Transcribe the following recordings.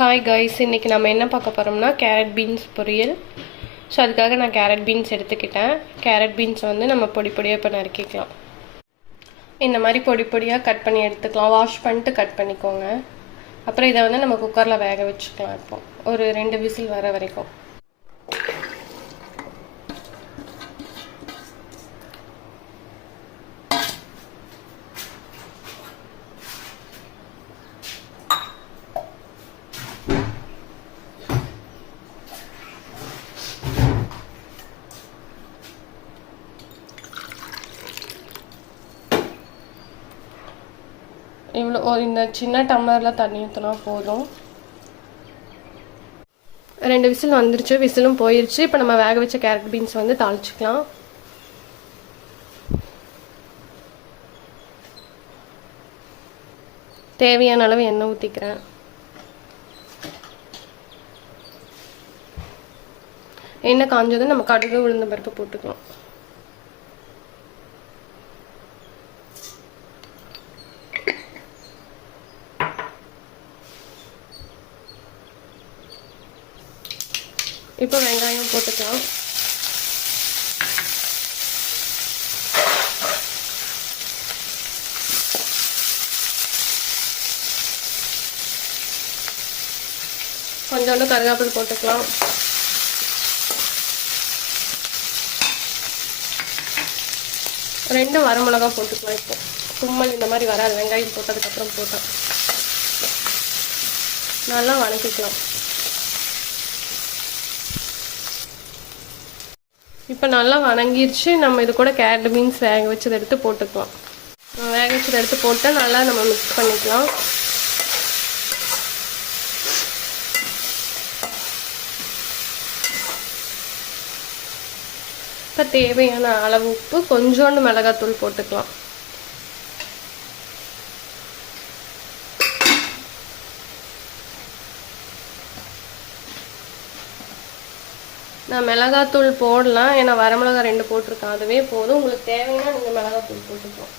Hi guys, இன்றைக்கி நம்ம என்ன பார்க்க போகிறோம்னா கேரட் பீன்ஸ் பொரியல். ஸோ அதுக்காக நான் கேரட் பீன்ஸ் எடுத்துக்கிட்டேன். கேரட் பீன்ஸை வந்து நம்ம பொடி பொடியாக இப்போ நறுக்கிக்கலாம். இந்த மாதிரி பொடி பொடியாக கட் பண்ணி எடுத்துக்கலாம். வாஷ் பண்ணிட்டு கட் பண்ணிக்கோங்க. அப்புறம் இதை வந்து நம்ம குக்கரில் வேக வச்சுக்கலாம். இப்போ ஒரு 2 விசில் வர வரைக்கும். இவ்வளோ இந்த சின்ன டம்ளரில் தண்ணி ஊற்றினா போதும். 2 விசில் வந்துருச்சு, விசிலும் போயிடுச்சு. இப்போ நம்ம வேக வச்ச கேரட் பீன்ஸ் வந்து தாளிச்சிக்கலாம். தேவையான அளவு எண்ணெய் ஊற்றிக்கிறேன். எண்ணெய் காஞ்சதும் நம்ம கடுகு உளுந்த பருப்பு போட்டுக்கலாம். இப்போ வெங்காயம் போட்டுக்கலாம். கொஞ்சோண்டு கருவேப்பிலை போட்டுக்கலாம். ரெண்டு வரமிளகா போட்டுக்கலாம். இப்போ தும்மல் இந்த மாதிரி வராது, வெங்காயம் போட்டதுக்கப்புறம் போட்டோம். நல்லா வதக்கிக்கலாம். இப்போ நல்லா வதங்கிருச்சு. நம்ம இது கூட கேரட் பீன்ஸ் வேக வச்சதை எடுத்து போட்டுக்கலாம். வேக வச்சதை எடுத்து போட்டு நல்லா நம்ம மிக்ஸ் பண்ணிக்கலாம். இப்போ தேவையான அளவு உப்பு, கொஞ்சோண்டு மிளகாத்தூள் போட்டுக்கலாம். நான் மிளகாத்தூள் போடலாம், ஏன்னா வரமிளகா 2 போட்டிருக்கேன், அதுவே போதும். உங்களுக்கு தேவைன்னா நீங்கள் மிளகாத்தூள் போட்டுக்கலாம்.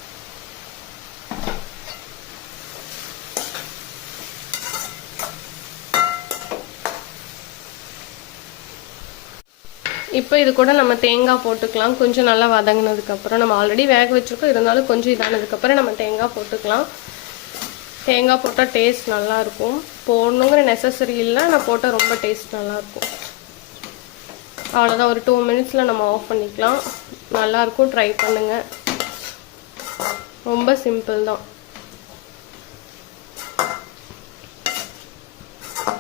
இப்போ இது கூட நம்ம தேங்காய் போட்டுக்கலாம். கொஞ்சம் நல்லா வதங்கினதுக்கப்புறம், நம்ம ஆல்ரெடி வேக வச்சுருக்கோம், இருந்தாலும் கொஞ்சம் இதானதுக்கப்புறம் நம்ம தேங்காய் போட்டுக்கலாம். தேங்காய் போட்டால் டேஸ்ட் நல்லாயிருக்கும். போடணுங்கிற நெசசரி இல்லை, நான் போட்டால் ரொம்ப டேஸ்ட் நல்லாயிருக்கும். அவ்வளோதான், ஒரு 2 மினிட்ஸில் நம்ம ஆஃப் பண்ணிக்கலாம். நல்லாயிருக்கும், ட்ரை பண்ணுங்கள். ரொம்ப சிம்பிள் தான்.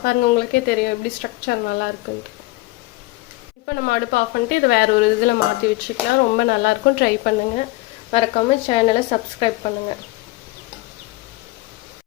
பாருங்கள், உங்களுக்கே தெரியும் எப்படி ஸ்ட்ரக்சர் நல்லா இருக்குன்ட்டு. இப்போ நம்ம அடுப்பு ஆஃப் பண்ணிட்டு இதை வேறு ஒரு இதில் மாற்றி வச்சுக்கலாம். ரொம்ப நல்லாயிருக்கும், ட்ரை பண்ணுங்கள். மறக்காமல் சேனலை சப்ஸ்கிரைப் பண்ணுங்கள்.